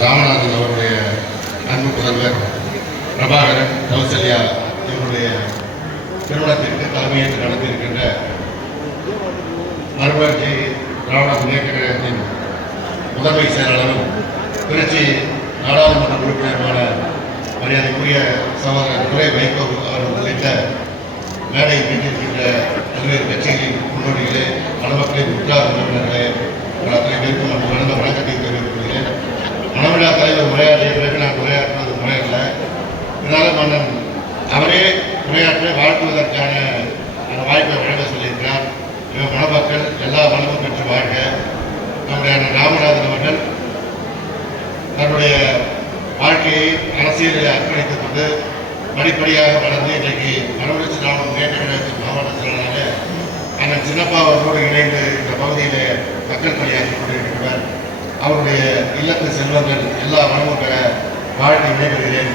ராமநாதன் அவருடைய அன்பு புதல்வர் பிரபாகரன் கௌசல்யா இவருடைய திருமணத்திற்கு தலைமையேற்று நடத்தியிருக்கின்ற மறுபடி திராவிட முன்னேற்ற கழகத்தின் முதன்மை செயலாளரும் திருச்சி நாடாளுமன்ற உறுப்பினருமான மரியாதைக்குரிய சகோதரர் துறை வைகோ அவர்கள் உள்ளிட்ட மேடை வீட்டிருக்கின்ற பல்வேறு கட்சிகளின் முன்னோடிகளே மணமக்களின் உற்றார் அதனால் மன்னன் அவரே உரையாற்றை வாழ்த்துவதற்கான அந்த வாய்ப்பை வழங்க சொல்லியிருக்கிறார். இவன் மணமக்கள் எல்லா வளமும் பெற்று வாழ்க. நம்முடைய ராமநாதன் அவர்கள் தன்னுடைய வாழ்க்கையை அரசியலில் அர்ப்பணித்துக் கொண்டு படிப்படியாக வளர்ந்து இன்றைக்கு மனவளர்ச்சி திராவிட முன்னேற்ற கழகத்தின் மாவட்ட செயலாளராக அண்ணன் சின்னப்பா அவர்களோடு இணைந்து இந்த பகுதியிலே மக்கள் பணியாற்றி கொண்டிருக்கிறார் அவருடைய இல்லத்து செல்வங்கள் எல்லா வளமும் பெற வாழ்க்கை விடைபெறுகிறேன்.